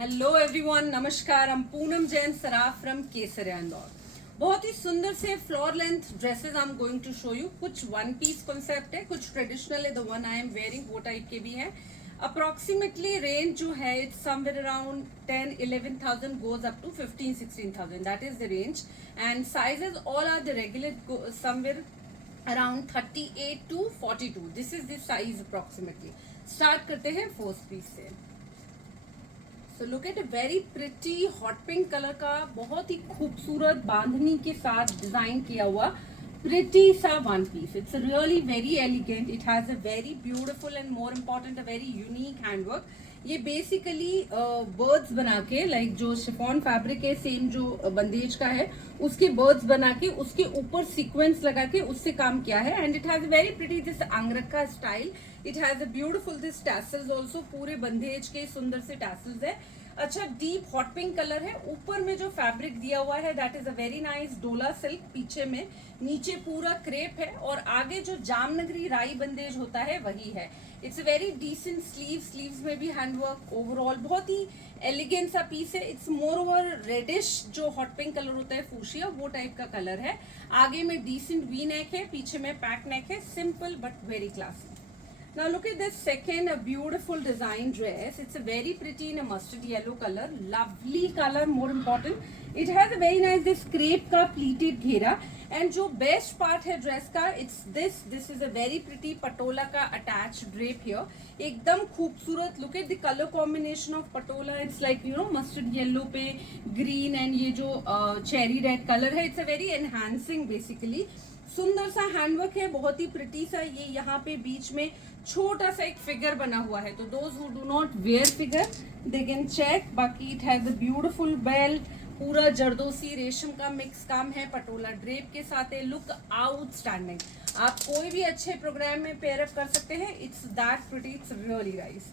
Hello everyone, नमस्कार। हम Poonam Jain Saraf from Kesariya Indore. बहुत ही सुंदर से floor length dresses I am going to show you. कुछ वन पीस कॉन्सेप्ट है, कुछ ट्रेडिशनल है। The one I am wearing वो टाइप के भी हैं। अप्रोक्सीमेटली रेंज जो है it's somewhere around 10-11,000 goes up to 15-16,000. That is the range and sizes all are the regular somewhere around 38 to 42. This is the size approximately. Start करते हैं first piece से। So look at a very pretty hot pink colour का बहुत ही खूबसूरत बांधनी के साथ design किया हुआ प्रिटी सा one piece. It's really very elegant. It has a very beautiful and more important a very unique handwork. ये बेसिकली बर्ड्स बना के, लाइक जो शिफॉन फैब्रिक है सेम जो बंदेज का है, उसके बर्ड्स बना के उसके ऊपर सीक्वेंस लगा के उससे काम किया है। And it has very pretty this अंगरखा style. It has a beautiful this tassels also. पूरे बंदेज के सुंदर से टैसल्स है। अच्छा डीप हॉट पिंक कलर है। ऊपर में जो फैब्रिक दिया हुआ है that is a very nice डोला सिल्क। पीछे में नीचे पूरा क्रेप है और आगे जो जामनगरी राई बंदेज होता है वही है। It's a very decent sleeves में भी हैंडवर्क। ओवरऑल बहुत ही एलिगेंट सा पीस है। इट्स मोर ओवर रेडिश जो हॉट पिंक कलर होता है फूशिया वो टाइप का कलर है। आगे में डिसेंट वी नेक है, पीछे में पैक नेक है। Simple but very classy. Now look at this second, a beautiful design dress. It's a very pretty in a mustard yellow color. Lovely color, more important. It has a very nice this crepe का pleated घेरा. And जो best part है dress का, it's this. This is a very pretty patola का attached drape here. एकदम खूबसूरत. Look at the color combination of patola. It's like mustard yellow पे green and ये जो cherry red color है. It's a very enhancing basically. सुंदर सा handwork है, बहुत ही प्रिटी सा। ये यहाँ पे बीच में छोटा सा एक फिगर बना हुआ है, तो those who do not wear figure they can check. बाकी it has a beautiful belt. पूरा जरदोसी रेशम का मिक्स काम है, पटोला ड्रेप के साथ है। Look outstanding. आप कोई भी अच्छे प्रोग्राम में पेयर अप कर सकते हैं। It's that pretty, it's really nice.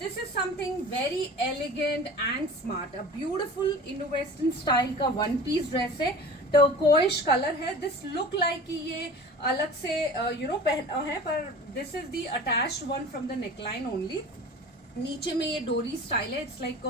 This is something very elegant and smart. A beautiful Indo-Western style का one piece dress है। टर्कोइश कलर है। दिस लुक लाइक कि ये अलग से पहना है, पर this is the attached one from the neckline only. नीचे में ये डोरी स्टाइल है। इट्स लाइक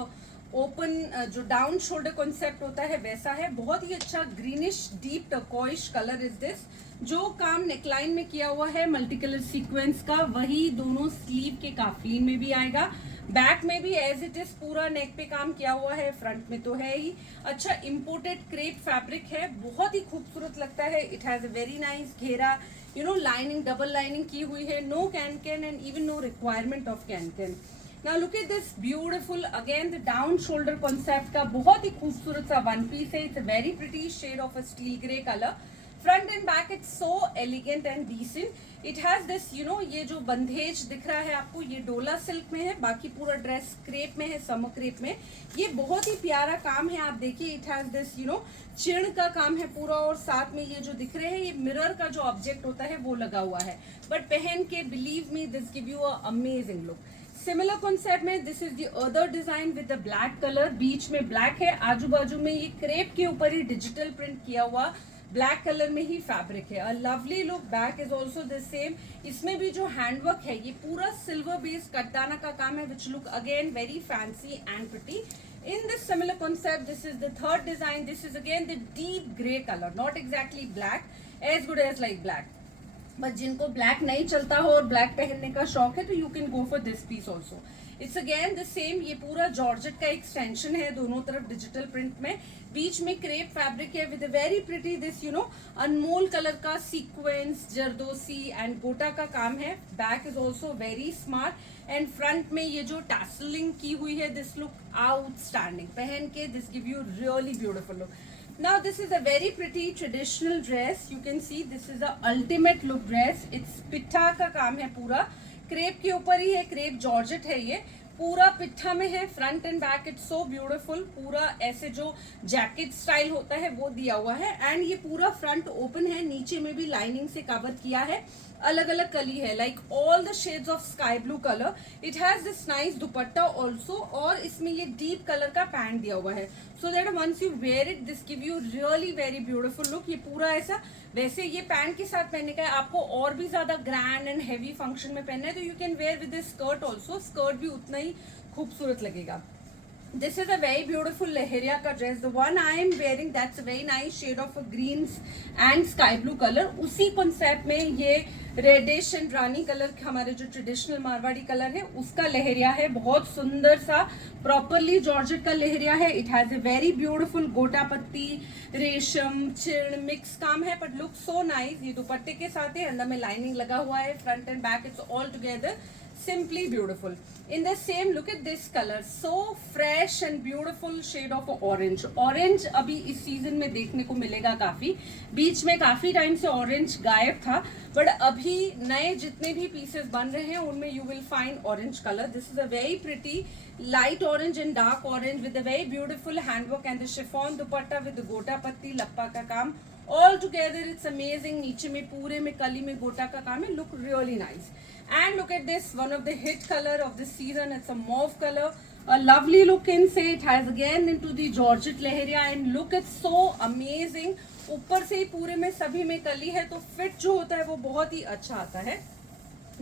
ओपन जो डाउन शोल्डर कॉन्सेप्ट होता है वैसा है। बहुत ही अच्छा greenish deep turquoise colour is this. जो काम नेकलाइन में किया हुआ है मल्टी कलर सीक्वेंस का, वही दोनों स्लीव के काफलिन में भी आएगा। बैक में भी एज इट इज पूरा नेक पे काम किया हुआ है। फ्रंट में तो है ही। अच्छा इम्पोर्टेड क्रेप फैब्रिक है, बहुत ही खूबसूरत लगता है। It has a very nice घेरा, लाइनिंग डबल लाइनिंग की हुई है। No can can and even no requirement of can can. Now look at this beautiful again the down shoulder concept का बहुत ही खूबसूरत सा वन पीस है। It's a very pretty shade of a steel grey color. Front and back it's so elegant and decent. It has this ये जो बंधेज दिख रहा है आपको, ये डोला सिल्क में है। बाकी पूरा ड्रेस क्रेप में है, समर क्रेप में। ये बहुत ही प्यारा काम है। आप देखिए इट हैज दिस चिड़ का काम है पूरा, और साथ में ये जो दिख रहे हैं ये मिरर का जो ऑब्जेक्ट होता है वो लगा हुआ है। बट पहन के believe me this give you a amazing look. Similar concept में this is the other design with the black colour. बीच में ब्लैक है, आजू बाजू में ये क्रेप के ऊपर ही डिजिटल प्रिंट किया हुआ ब्लैक कलर में ही फैब्रिक है। A lovely look. Back is also the same. इसमें भी जो हैंडवर्क है ये पूरा सिल्वर बेस्ड कटदाना का काम है, which look again very fancy and pretty. In this similar concept, this is the third design. This is again the deep grey color, not exactly black, as good as like black. But जिनको black नहीं चलता हो और black पहनने का शौक है तो you can go for this piece also. It's again the same. ये पूरा जॉर्जेट का एक्सटेंशन है, दोनों तरफ डिजिटल प्रिंट में। बीच में क्रेप फैब्रिक है with very pretty this Anmol colour का सीक्वेंस जरदोसी एंड गोटा का काम है। Back is also very smart and front में ये जो टैसलिंग की हुई है दिस लुक आउटस्टैंडिंग। पहन के this give you really beautiful look. Now this is a very pretty traditional dress. You can see this is the ultimate look dress. It's पिट्ठा का काम है पूरा। क्रेप के ऊपर ही है, क्रेप जॉर्जेट है ये। पूरा पिट्ठा में है। Front and back it's so beautiful. पूरा ऐसे जो जैकेट स्टाइल होता है वो दिया हुआ है। एंड ये पूरा फ्रंट ओपन है, नीचे में भी लाइनिंग से कवर किया है। अलग अलग कली है, like all the shades of sky blue colour. It has this nice dupatta also, और इसमें ये डीप कलर का पैंट दिया हुआ है। So that once you wear it this give you really very beautiful look. ये पूरा ऐसा, वैसे ये पैंट के साथ पहनने का है, आपको और भी ज्यादा ग्रैंड एंड हैवी फंक्शन में पहनना है तो you can wear with this skirt also. Skirt भी उतना ही खूबसूरत लगेगा। This is a very beautiful leheria ka dress. The one I am wearing, that's a very nice shade of a greens and sky blue color. उसी concept में ये reddish and Rani colour हमारे जो traditional Marwari colour है उसका लहरिया है. बहुत सुंदर सा प्रॉपरली जॉर्जेट का लहरिया है. It has a very beautiful गोटा पत्ती, रेशम, चिड़ मिक्स काम है, बट लुक सो नाइस. ये दुपट्टे के साथ है, अंदर में लाइनिंग लगा हुआ है, front and back it's all together simply beautiful. In the same, look at this color, so fresh and beautiful shade of orange. Orange अभी इस सीजन में देखने को मिलेगा काफी. बीच में काफी टाइम से ऑरेंज गायब था, बट अभी नए जितने भी पीसेस बन रहे हैं उनमें you will find orange colour. This is a very pretty light orange and dark orange with a very beautiful handwork and the chiffon dupatta with गोटा पत्ती लप्पा का काम. All together it's amazing. नीचे में पूरे में कली में गोटा का काम है. Look really nice. And look at this, one of the hit color of this season. It's a mauve color, a lovely look in say. It has again into the georgette leheria and look, it's so amazing. ऊपर से ही पूरे में सभी में कली है तो fit जो होता है वो बहुत ही अच्छा आता है.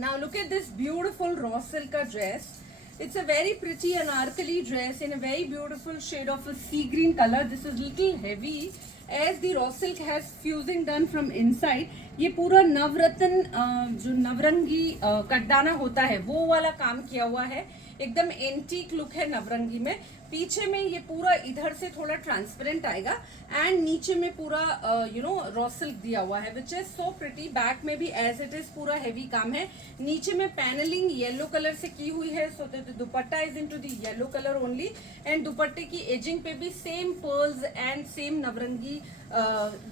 Now look at this beautiful raw silk dress. It's a very pretty anarkali dress in a very beautiful shade of a sea green color. This is little heavy as the raw silk has fusing done from inside. ये पूरा नवरत्न जो नवरंगी कटदाना होता है वो वाला काम किया हुआ है. एकदम एंटीक लुक है नवरंगी में. पीछे में ये पूरा इधर से थोड़ा ट्रांसपेरेंट आएगा एंड नीचे में पूरा रॉ सिल्क दिया हुआ है which is so pretty. Back में भी एज इट इज पूरा हेवी काम है. नीचे में पैनलिंग येलो कलर से की हुई है, so that dupatta is into the yellow colour only. And दुपट्टे की एजिंग पे भी सेम पर्ल्स एंड सेम नवरंगी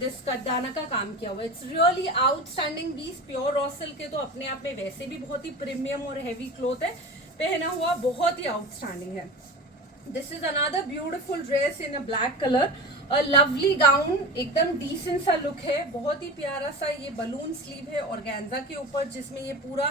दिस कटदाना का काम किया हुआ है. It's really outstanding piece. Pure raw silk के तो अपने आप में वैसे भी बहुत ही प्रीमियम और हैवी क्लॉथ है. पहना हुआ बहुत ही आउटस्टैंडिंग है. This is another beautiful dress in a black color. A lovely gown, एकदम decent सा look है. बहुत ही प्यारा सा ये बलून स्लीव है ऑर्गेन्जा के ऊपर जिसमें ये पूरा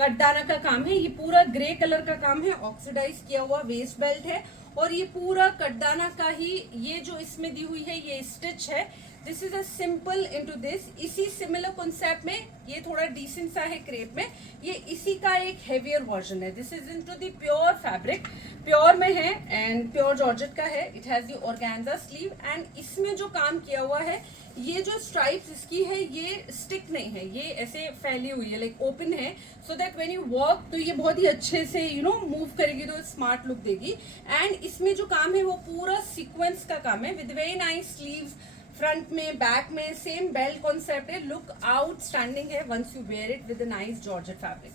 कटदाना का काम है. ये पूरा ग्रे कलर का काम है, ऑक्सीडाइज किया हुआ वेस्ट बेल्ट है और ये पूरा कटदाना का ही ये जो इसमें दी हुई है ये स्टिच है. This is a simple into this. इसी सिमिलर कॉन्सेप्ट में ये थोड़ा डिसेंट सा है क्रेप में. ये इसी का एक हेवियर वर्जन है. This is into the pure fabric, pure में है एंड प्योर जॉर्जेट का है. It has the organza sleeve and इसमें जो काम किया हुआ है ये जो स्ट्राइप्स इसकी है ये स्टिक नहीं है, ये ऐसे फैली हुई है लाइक ओपन है, so that when you walk तो ये बहुत ही अच्छे से मूव करेगी तो स्मार्ट लुक देगी. एंड इसमें जो काम है वो पूरा सीक्वेंस का काम है with very nice sleeves. Front में बैक में सेम बेल्ट कॉन्सेप्ट है. लुक आउटस्टैंडिंग है once you wear it with nice georgette fabric.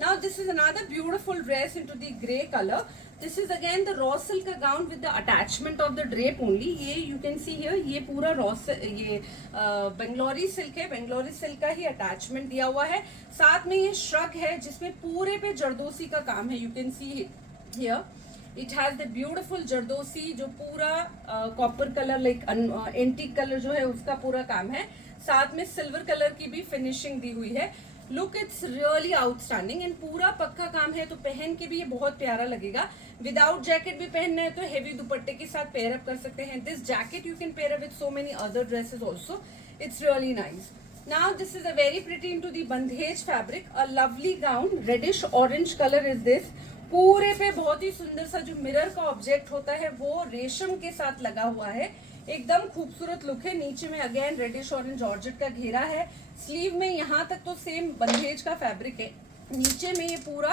Now this is another beautiful dress into the grey color. This is again the raw silk gown with the attachment of the drape only. ये you can see here ये पूरा raw ये Bangalori silk है. Bangalori silk का ही attachment दिया हुआ है. साथ में ये श्रग है जिसमें पूरे पे जरदोसी का काम है. You can see here it has the beautiful zardozi जो पूरा copper colour like antique colour जो है उसका पूरा काम है. साथ में सिल्वर कलर की भी फिनिशिंग दी हुई है. Look it's really outstanding and पूरा पक्का काम है तो पहन के भी ये बहुत प्यारा लगेगा. विदाउट जैकेट भी पहनना है तो हेवी दुपट्टे के साथ पेयर अप कर सकते हैं. This jacket you can pair up with so many other dresses also. It's really nice. Now this is a very pretty into the bandhej fabric. A lovely gown reddish orange colour is this. पूरे पे बहुत ही सुंदर सा जो mirror का object होता है वो रेशम के साथ लगा हुआ है. एकदम खूबसूरत लुक है. नीचे में अगेन रेडिश ऑरेंज जॉर्जेट का घेरा है. स्लीव में यहाँ तक तो सेम बंधेज का फैब्रिक है. नीचे में ये पूरा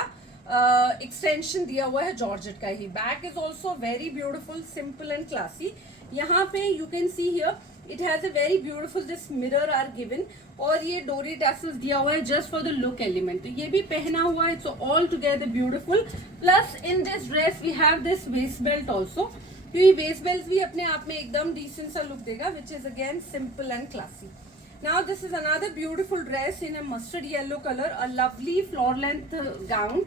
एक्सटेंशन दिया हुआ है जॉर्जेट का ही. Back is also very beautiful, simple and classy. यहाँ पे you can see here it has a very beautiful this mirror are given और ये डोरी टैसल्स दिया हुआ है just for the look element. तो ये भी पहना हुआ है. It's all together beautiful. Plus in this dress we have this waist belt also. क्योंकि वेस्ट बेल्ट भी अपने आप में एकदम डिसेंट सा लुक देगा which is again simple and classy. Now this is another beautiful dress in a mustard yellow color, a lovely floor length gown.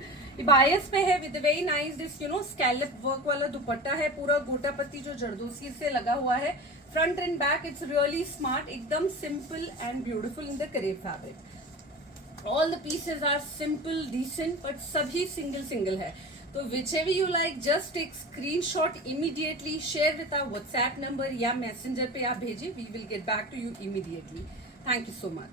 बायस पे है with very nice this scallop work वाला दुपट्टा है. पूरा गोटा पत्ती जो जरदोसी से लगा हुआ है. Front and back it's really smart. एकदम simple and beautiful in the crepe fabric. All the pieces are simple decent but सभी सिंगल सिंगल है. तो whichever you like just take screenshot immediately, share with our WhatsApp number या messenger पे आप भेजिए. We will get back to you immediately. Thank you so much.